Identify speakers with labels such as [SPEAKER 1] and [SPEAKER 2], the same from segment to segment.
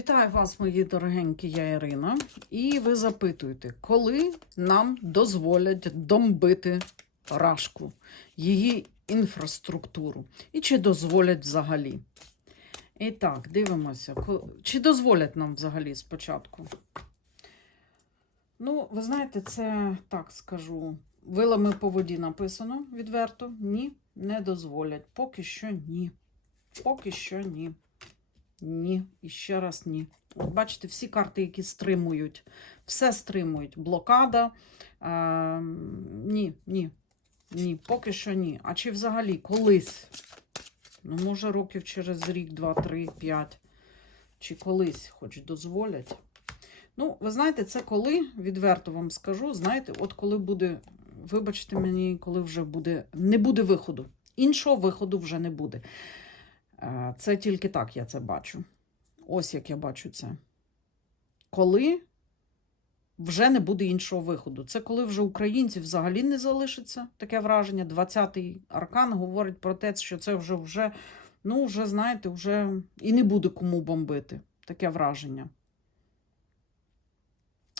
[SPEAKER 1] Вітаю вас, мої дорогенькі, я Ірина. І ви запитуєте, коли нам дозволять домбити рашку, її інфраструктуру, і чи дозволять взагалі? І так, дивимося, чи дозволять нам взагалі спочатку? Ну, ви знаєте, це так скажу. Вилами по воді написано відверто. Ні, не дозволять. Поки що ні. Поки що ні. Ні, і ще раз ні. От бачите, всі карти, які стримують, все стримують. Блокада. Е, ні, ні, ні, поки що ні. А чи взагалі колись? Ну, може, років через рік, два, три, п'ять. Чи колись хоч дозволять. Ну, ви знаєте, це коли, відверто вам скажу, знаєте, от коли буде, вибачте мені, коли вже буде, не буде виходу. Іншого виходу вже не буде. Е, Це тільки так я це бачу. Ось як я бачу це. Коли вже не буде іншого виходу. Це коли вже українців взагалі не залишиться таке враження. 20-й аркан говорить про те, що це вже, вже, ну, вже, знаєте, вже і не буде кому бомбити. Таке враження.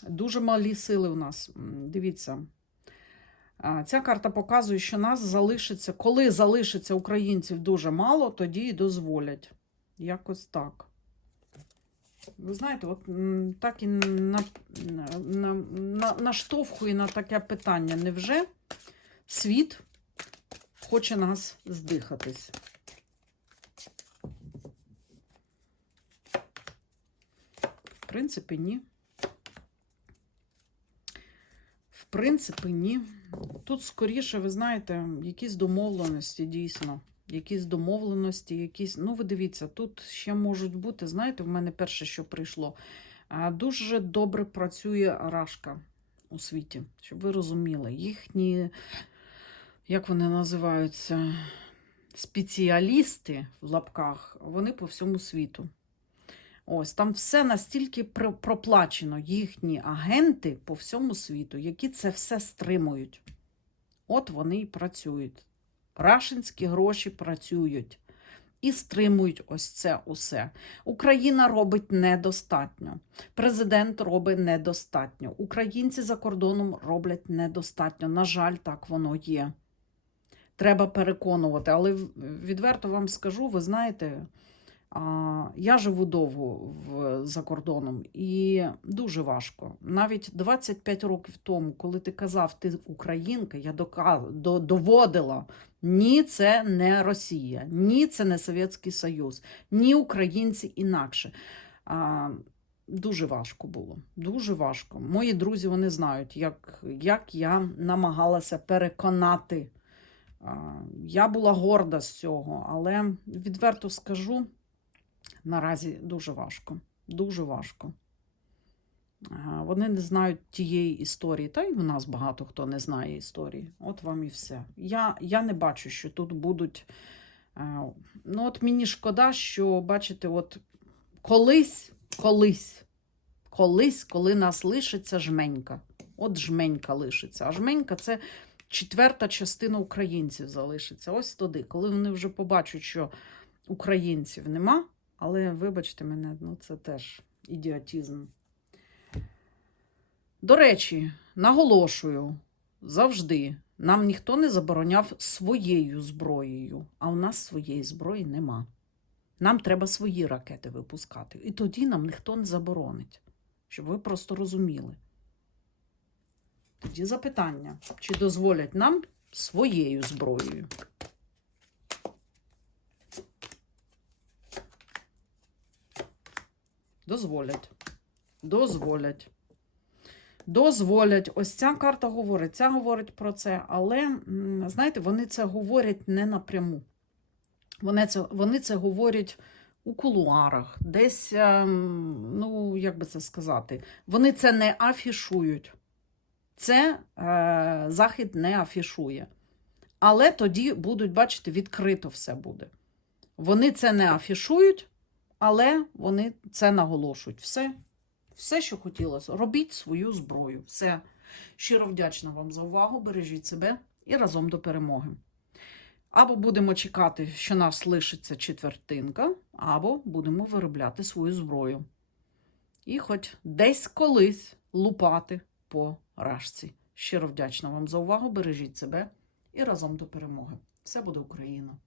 [SPEAKER 1] Дуже малі сили у нас. Дивіться. Ця карта показує, що нас залишиться, коли залишиться українців дуже мало, тоді і дозволять. Якось так. Ви знаєте, от так і на, на, на, наштовхує на таке питання. Невже світ хоче нас здихатись? В принципі, ні. В принципі, ні. Тут скоріше, ви знаєте, якісь домовленості дійсно. Якісь домовленості, якісь. Ну, ви дивіться, тут ще можуть бути, знаєте, в мене перше, що прийшло. Дуже добре працює рашка у світі, щоб ви розуміли. Їхні, як вони називаються, спеціалісти в лапках, вони по всьому світу. Ось там все настільки проплачено, їхні агенти по всьому світу, які це все стримують. От вони і працюють. Рашинські гроші працюють і стримують ось це усе. Україна робить недостатньо. Президент робить недостатньо. Українці за кордоном роблять недостатньо. На жаль, так воно є. Треба переконувати. Але відверто вам скажу, ви знаєте, Я живу довго в, за кордоном і дуже важко. Навіть 25 років тому, коли ти казав, ти українка, я доводила. Ні, це не Росія, ні, це не Совєтський Союз, ні українці інакше. А, дуже важко було. Дуже важко. Мої друзі вони знають, як, як я намагалася переконати. Я була горда з цього, але відверто скажу. Наразі дуже важко. Дуже важко. Вони не знають тієї історії, та й в нас багато хто не знає історії. От вам і все. Я, я не бачу, що тут будуть. Ну, от мені шкода, що, бачите, от колись, колись, колись, коли нас лишиться жменька. От жменька лишиться. А жменька це четверта частина українців залишиться. Ось туди. Коли вони вже побачать, що українців нема. Але вибачте мене, ну це теж ідіотізм. До речі, наголошую завжди, нам ніхто не забороняв своєю зброєю, а у нас своєї зброї нема. Нам треба свої ракети випускати. І тоді нам ніхто не заборонить, щоб ви просто розуміли. Тоді запитання: чи дозволять нам своєю зброєю? Дозволять. Дозволять. Дозволять. Ось ця карта говорить, ця говорить про це, але, знаєте, вони це говорять не напряму. Вони це, вони це говорять у кулуарах, десь, ем, ну, як би це сказати, вони це не афішують. Це е, Захід не афішує. Але тоді будуть, бачите, відкрито все буде. Вони це не афішують, але вони це наголошують. Все, все, що хотілося. Робіть свою зброю. Все. Щиро вдячна вам за увагу. Бережіть себе і разом до перемоги. Або будемо чекати, що нас лишиться четвертинка, або будемо виробляти свою зброю. і хоч десь колись лупати по рашці. Щиро вдячна вам за увагу. Бережіть себе і разом до перемоги. Все буде Україна!